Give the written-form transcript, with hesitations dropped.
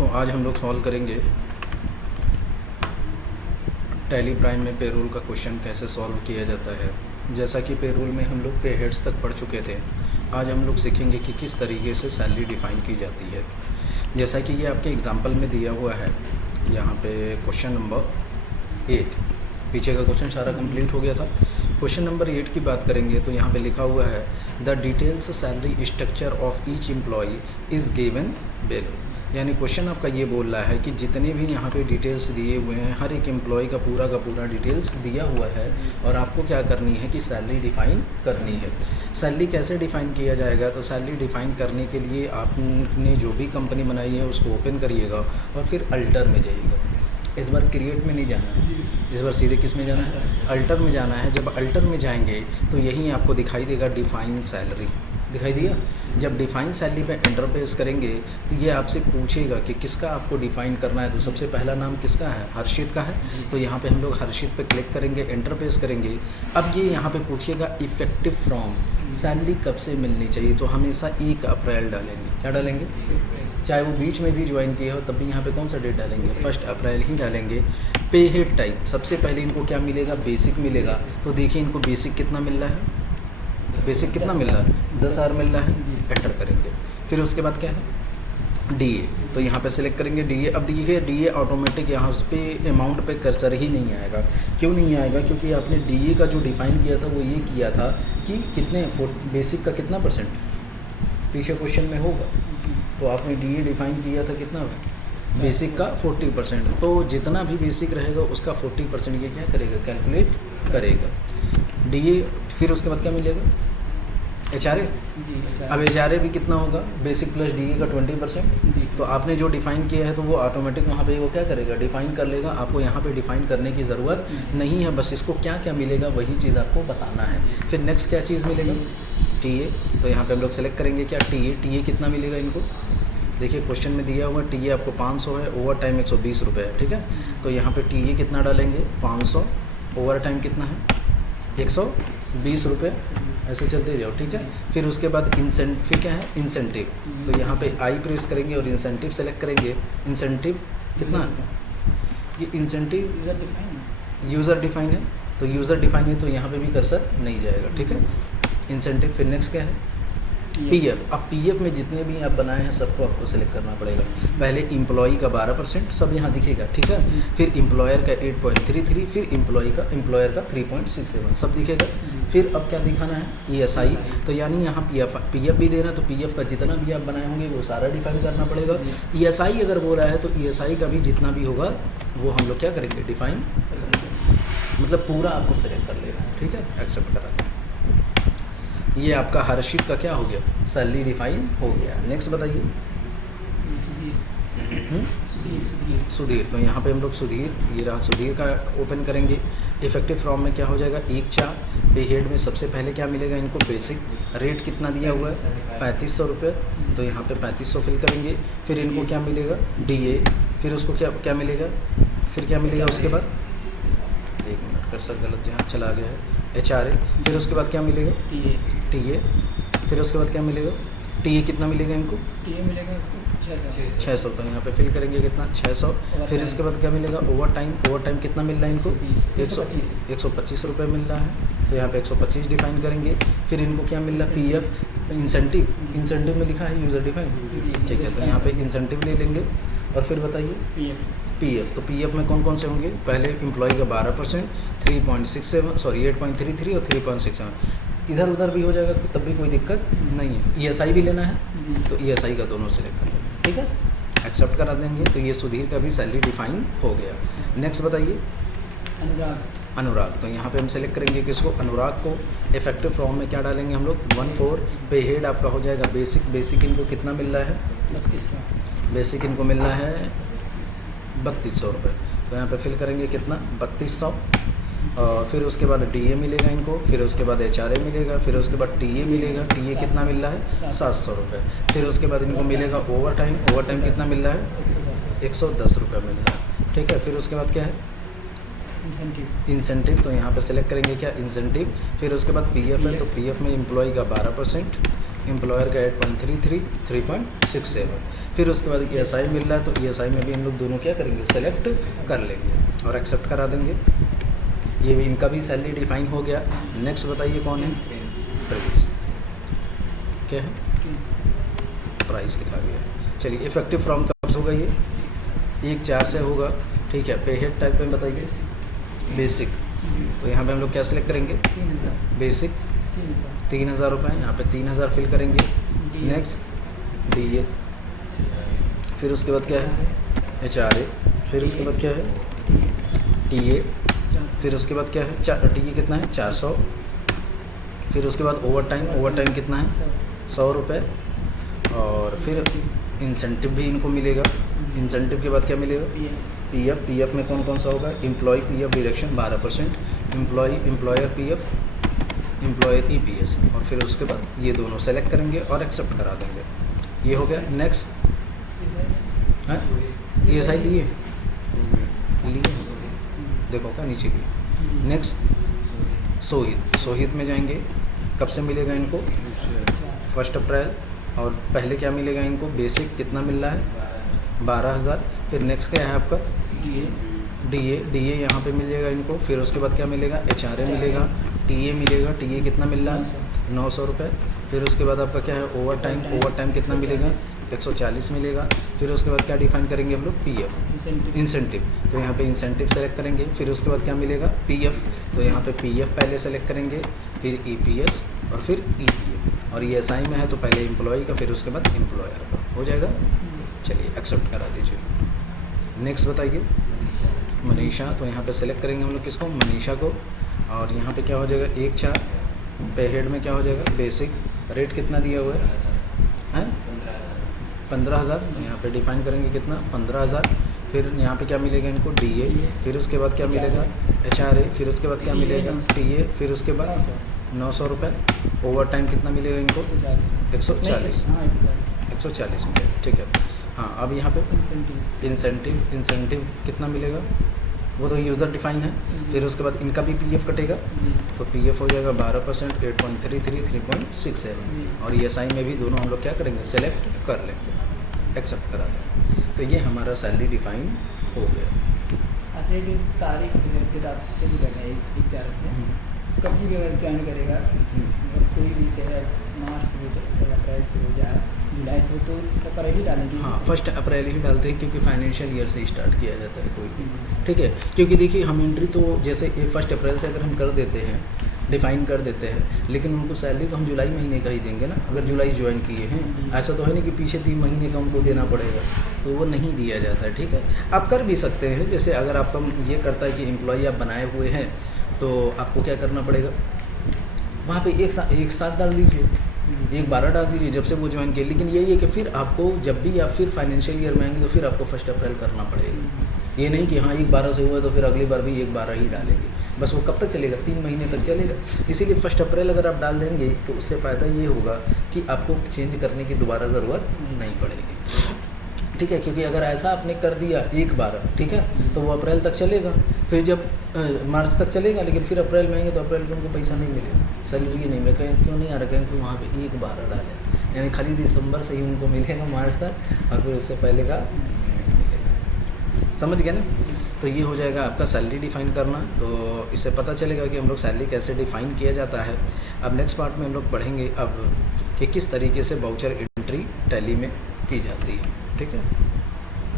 तो आज हम लोग सॉल्व करेंगे टैली प्राइम में पेरोल का क्वेश्चन कैसे सॉल्व किया जाता है। जैसा कि पेरोल में हम लोग पे हेड्स तक पढ़ चुके थे, आज हम लोग सीखेंगे कि किस तरीके से सैलरी डिफ़ाइन की जाती है। जैसा कि ये आपके एग्जाम्पल में दिया हुआ है, यहाँ पे क्वेश्चन नंबर 8, पीछे का क्वेश्चन सारा कंप्लीट हो गया था। क्वेश्चन नंबर 8 की बात करेंगे तो यहाँ पे लिखा हुआ है the details salary structure of each employee is given below. यानी क्वेश्चन आपका ये बोल रहा है कि जितने भी यहाँ पे डिटेल्स दिए हुए हैं, हर एक एम्प्लॉय का पूरा डिटेल्स दिया हुआ है और आपको क्या करनी है कि सैलरी डिफ़ाइन करनी है। सैलरी कैसे डिफ़ाइन किया जाएगा? तो सैलरी डिफ़ाइन करने के लिए आपने जो भी कंपनी बनाई है उसको ओपन करिएगा और फिर अल्टर में जाइएगा। इस बार क्रिएट में नहीं जाना है, इस बार सीधे किस में जाना है? अल्टर में जाना है। जब अल्टर में जाएंगे तो यहीं आपको दिखाई देगा डिफ़ाइन सैलरी, दिखाई दिया। जब डिफ़ाइन सैलरी पे एंटर प्रेस करेंगे तो ये आपसे पूछेगा कि किसका आपको डिफ़ाइन करना है। तो सबसे पहला नाम किसका है? हर्षित का है। तो यहाँ पे हम लोग हर्षित पे क्लिक करेंगे, एंटर प्रेस करेंगे। अब ये यहाँ पे पूछेगा इफ़ेक्टिव फ्रॉम, सैलरी कब से मिलनी चाहिए। तो हमेशा 1 अप्रैल डालेंगे। क्या डालेंगे? चाहे वो बीच में भी ज्वाइन किया हो तब भी यहाँ पे कौन सा डेट डालेंगे? 1 अप्रैल ही डालेंगे। पे हेड टाइप, सबसे पहले इनको क्या मिलेगा? बेसिक मिलेगा। तो देखिए इनको बेसिक कितना मिल रहा है? बेसिक कितना मिल रहा है? 10,000 मिल रहा है। एंटर करेंगे। फिर उसके बाद क्या है? डीए। तो यहाँ पे सिलेक्ट करेंगे डीए। अब देखिए डीए ऑटोमेटिक यहाँ पे अमाउंट पे कर्सर ही नहीं आएगा। क्यों नहीं आएगा? क्योंकि आपने डीए का जो डिफ़ाइन किया था वो ये किया था कि कितने बेसिक का कितना परसेंट पीछे क्वेश्चन में होगा। तो आपने डीए डिफ़ाइन किया था कितना? बेसिक का 40%। तो जितना भी बेसिक रहेगा उसका 40% ये क्या करेगा? कैलकुलेट करेगा डीए। फिर उसके बाद क्या मिलेगा? एचआरए। अब एचआरए भी कितना होगा? बेसिक प्लस डीए का 20%। तो आपने जो डिफ़ाइन किया है तो वो ऑटोमेटिक वहाँ पे वो क्या करेगा? डिफ़ाइन कर लेगा। आपको यहाँ पे डिफ़ाइन करने की ज़रूरत नहीं है, बस इसको क्या क्या मिलेगा वही चीज़ आपको बताना है। फिर नेक्स्ट क्या चीज़ मिलेगा? टीए। तो यहाँ पे हम लोग सेलेक्ट करेंगे क्या? टीए। टीए कितना मिलेगा इनको? देखिए क्वेश्चन में दिया हुआ टीए आपको 500 है, ओवर टाइम 120 रुपये है, ठीक है। तो यहाँ पे टीए कितना डालेंगे? 500। ओवर टाइम कितना है? 120 रुपये। ऐसे चलते जाओ, ठीक है। फिर उसके बाद फिर क्या है? इंसेंटिव। तो यहाँ पे आई प्रेस करेंगे और इंसेंटिव सेलेक्ट करेंगे। इंसेंटिव कितना? ये इंसेंटिव यूज़र डिफाइन है। तो यूज़र डिफाइन है तो यहाँ पे भी कर्सर नहीं जाएगा, ठीक है। इंसेंटिव। फिर नेक्स्ट क्या है? पीएफ। अब पीएफ में जितने भी आप बनाए हैं सबको आपको सेलेक्ट करना पड़ेगा। पहले एम्प्लॉई का 12% सब यहाँ दिखेगा, ठीक है। फिर एम्प्लॉयर का 8.33, फिर एम्प्लॉयर का 3.67 सब दिखेगा। फिर अब क्या दिखाना है? ईएसआई। तो यानी यहाँ पीएफ भी देना, तो पीएफ का जितना भी आप बनाए होंगे वो सारा डिफाइन करना पड़ेगा। ईएसआई अगर बोल रहा है तो ईएसआई का भी जितना भी होगा वो हम लोग क्या करेंगे? डिफाइन, मतलब पूरा आपको सेलेक्ट कर लेगा, ठीक है। एक्सेप्ट करा। ये आपका हर्षित का क्या हो गया? सैलरी डिफाइन हो गया। नेक्स्ट बताइए। सुधीर। तो यहाँ पे हम लोग सुधीर, ये रहा सुधीर का ओपन करेंगे। इफेक्टिव फ्रॉम में क्या हो जाएगा? 1/4। पे हेड में सबसे पहले क्या मिलेगा इनको? बेसिक। रेट कितना दिया हुआ है? 3500 रुपये। तो यहाँ पे 3500 फिल करेंगे। फिर इनको क्या मिलेगा? डीए। फिर उसको क्या मिलेगा? फिर क्या मिलेगा उसके बाद? 1 मिनट, कर्सर गलत जहाँ चला गया है। एचआरए। फिर उसके बाद क्या मिलेगा? टीए। फिर उसके बाद क्या मिलेगा? टीए कितना मिलेगा इनको? टीए मिलेगा इसको 600। तो यहाँ पे फिल करेंगे कितना? 600। फिर इसके बाद क्या मिलेगा? ओवर टाइम कितना मिल रहा है इनको? 125 रुपये मिल रहा है। तो यहाँ पे 125 डिफाइन करेंगे। फिर इनको क्या मिल रहा है? पीएफ। इंसेंटिव में लिखा है यूज़र डिफाइन, ठीक है। तो यहाँ पे इंसेंटिव ले लेंगे और फिर बताइए पीएफ। तो पीएफ में कौन कौन से होंगे? पहले एम्प्लॉय का 12%, 8.33 और 3.67। इधर उधर भी हो जाएगा तब भी कोई दिक्कत नहीं है। ईएसआई भी लेना है तो ईएसआई का दोनों सेलेक्ट कर लेंगे, ठीक है। एक्सेप्ट करा देंगे। तो ये सुधीर का भी सैलरी डिफाइन हो गया। नेक्स्ट बताइए। अनुराग। तो यहाँ पे हम सेलेक्ट करेंगे किसको? अनुराग को। इफेक्टिव फ्रॉम में क्या डालेंगे हम लोग? 14। पे हेड आपका हो जाएगा बेसिक इनको कितना मिल रहा है? 3200। बेसिक इनको मिल रहा है 3200 रुपये। तो यहाँ पे फिल करेंगे कितना? 3200। फिर उसके बाद डीए मिलेगा इनको। फिर उसके बाद एचआरए मिलेगा। फिर उसके बाद टीए मिलेगा। टीए कितना मिल रहा है? 700 रुपये। फिर उसके बाद इनको मिलेगा ओवर टाइम कितना मिल रहा है? 110 रुपये मिल रहा है, ठीक है। फिर उसके बाद क्या है? इंसेंटिव। तो यहाँ पे सेलेक्ट करेंगे क्या? इंसेंटिव। फिर उसके बाद पीएफ है तो पीएफ में एम्प्लॉय का 12%, एम्प्लॉयर का 8.33 3.67। फिर उसके बाद ESI मिल रहा है तो ESI में भी हम लोग दोनों क्या करेंगे, सेलेक्ट कर लेंगे और एक्सेप्ट करा देंगे। ये भी इनका भी सैलरी डिफाइन हो गया। नेक्स्ट बताइए कौन है, प्राइस। क्या है, प्राइस लिखा गया। चलिए इफेक्टिव फ्रॉम कब से होगा, ये 1/4 से होगा, ठीक है। पे हेड टाइप में बताइए, बेसिक। तो यहाँ पे हम लोग क्या सिलेक्ट करेंगे, 3000 बेसिक 3000 रुपये, यहाँ पे 3000 फिल करेंगे। नेक्स्ट DA, फिर उसके बाद क्या है HRA, फिर उसके बाद क्या है TA, फिर उसके बाद क्या है TA कितना है 400, फिर उसके बाद ओवर टाइम कितना है 100 रुपये, और फिर इंसेंटिव भी इनको मिलेगा। इंसेंटिव के बाद क्या मिलेगा, PF में कौन कौन सा होगा, employ PF deduction 12%, employer PF, employer EPS, और फिर उसके बाद ये दोनों सेलेक्ट करेंगे और एक्सेप्ट करा देंगे। ये हो गया। नेक्स्ट है ESI लिए देखो क्या नीचे भी। नेक्स्ट सोहित में जाएंगे, कब से मिलेगा इनको 1 अप्रैल, और पहले क्या मिलेगा इनको, बेसिक कितना मिल रहा है 12000। फिर नेक्स्ट क्या है आपका DA यहाँ पे मिलेगा इनको। फिर उसके बाद क्या मिलेगा, HRA मिलेगा, TA मिलेगा, TA कितना मिल रहा है 900 रुपये। फिर उसके बाद आपका क्या है ओवर टाइम कितना मिलेगा 140 मिलेगा। फिर उसके बाद क्या डिफाइन करेंगे हम लोग, PF इंसेंटिव, तो यहाँ पे इंसेंटिव सेलेक्ट करेंगे। फिर उसके बाद क्या मिलेगा PF, तो यहाँ पे PF पहले सेलेक्ट करेंगे, फिर EPS और फिर EPA, और ESI में है तो पहले एम्प्लॉय का फिर उसके बाद एम्प्लॉयर का हो जाएगा। चलिए एक्सेप्ट करा दीजिए। नेक्स्ट बताइए मनीषा, तो यहाँ पे सेलेक्ट करेंगे हम लोग किसको, मनीषा को, और यहाँ पे क्या हो जाएगा 1/4। पे हेड में क्या हो जाएगा, बेसिक रेट कितना दिया हुआ है 15,000, तो यहाँ पे डिफाइन करेंगे कितना 15,000। फिर यहाँ पे क्या मिलेगा इनको DA, फिर उसके बाद क्या मिलेगा HRA, फिर उसके बाद क्या मिलेगा TA, फिर उसके बाद 900 रुपये। ओवर टाइम कितना मिलेगा इनको 140 मिलेगा, ठीक है। हाँ अब यहाँ पे इंसेंटिव कितना मिलेगा, वो तो यूज़र डिफाइन है। फिर उसके बाद इनका भी PF कटेगा, तो PF हो जाएगा 12%, 8.33 3.67, और ESI में भी दोनों हम लोग क्या करेंगे, सेलेक्ट कर लेंगे, एक्सेप्ट करा देंगे। तो ये हमारा सैलरी डिफाइन हो गया। अच्छा एक तारीख किताब से भी करना है, 1/4 से कभी भी अगर ज्वाइन करेगा, अगर कोई भी चाहे मार्च से हो जाए, अप्रैल से हो जाए, जुलाई से हो, तो अप्रैल ही डालेंगे। हाँ 1 अप्रैल ही डालते हैं, क्योंकि फाइनेंशियल ईयर से स्टार्ट किया जाता है कोई भी, ठीक है। क्योंकि देखिए हम एंट्री तो जैसे 1 अप्रैल से अगर हम कर देते हैं, डिफाइन कर देते हैं, लेकिन उनको सैलरी तो हम जुलाई महीने का ही देंगे ना, अगर जुलाई ज्वाइन किए हैं। ऐसा तो है नहीं कि पीछे 3 महीने का उनको देना पड़ेगा, तो वो नहीं दिया जाता है, ठीक है। आप कर भी सकते हैं, जैसे अगर आपका ये करता है कि एम्प्लॉय आप बनाए हुए हैं, तो आपको क्या करना पड़ेगा, वहाँ पे एक साथ डाल दीजिए, 1/12 डाल दीजिए जब से वो ज्वाइन किए। लेकिन यही है कि फिर आपको जब भी आप फिर फाइनेंशियल ईयर में आएंगे तो फिर आपको 1 अप्रैल करना पड़ेगा। ये नहीं कि हाँ 1/12 से हुआ तो फिर अगली बार भी 1/12 ही डालेंगे, बस वो कब तक चलेगा, 3 महीने तक चलेगा। इसीलिए 1 अप्रैल अगर आप डाल देंगे तो उससे फ़ायदा ये होगा कि आपको चेंज करने की दोबारा ज़रूरत नहीं पड़ेगी, ठीक है। क्योंकि अगर ऐसा आपने कर दिया 1/12, ठीक है, तो वो अप्रैल तक चलेगा, फिर जब मार्च तक चलेगा, लेकिन फिर अप्रैल में आएंगे तो अप्रैल में उनको पैसा नहीं मिलेगा, सैलरी नहीं मिलेगा। क्यों नहीं आ रहा, क्योंकि वहाँ पे 1/12 डालें, यानी खाली दिसंबर से ही उनको मिलेगा मार्च तक, और फिर उससे पहले का मिलेगा। समझ गए ना। तो ये हो जाएगा आपका सैलरी डिफाइन करना। तो इससे पता चलेगा कि हम लोग सैलरी कैसे डिफाइन किया जाता है। अब नेक्स्ट पार्ट में हम लोग पढ़ेंगे अब कि किस तरीके से वाउचर एंट्री टैली में की जाती है, ठीक है।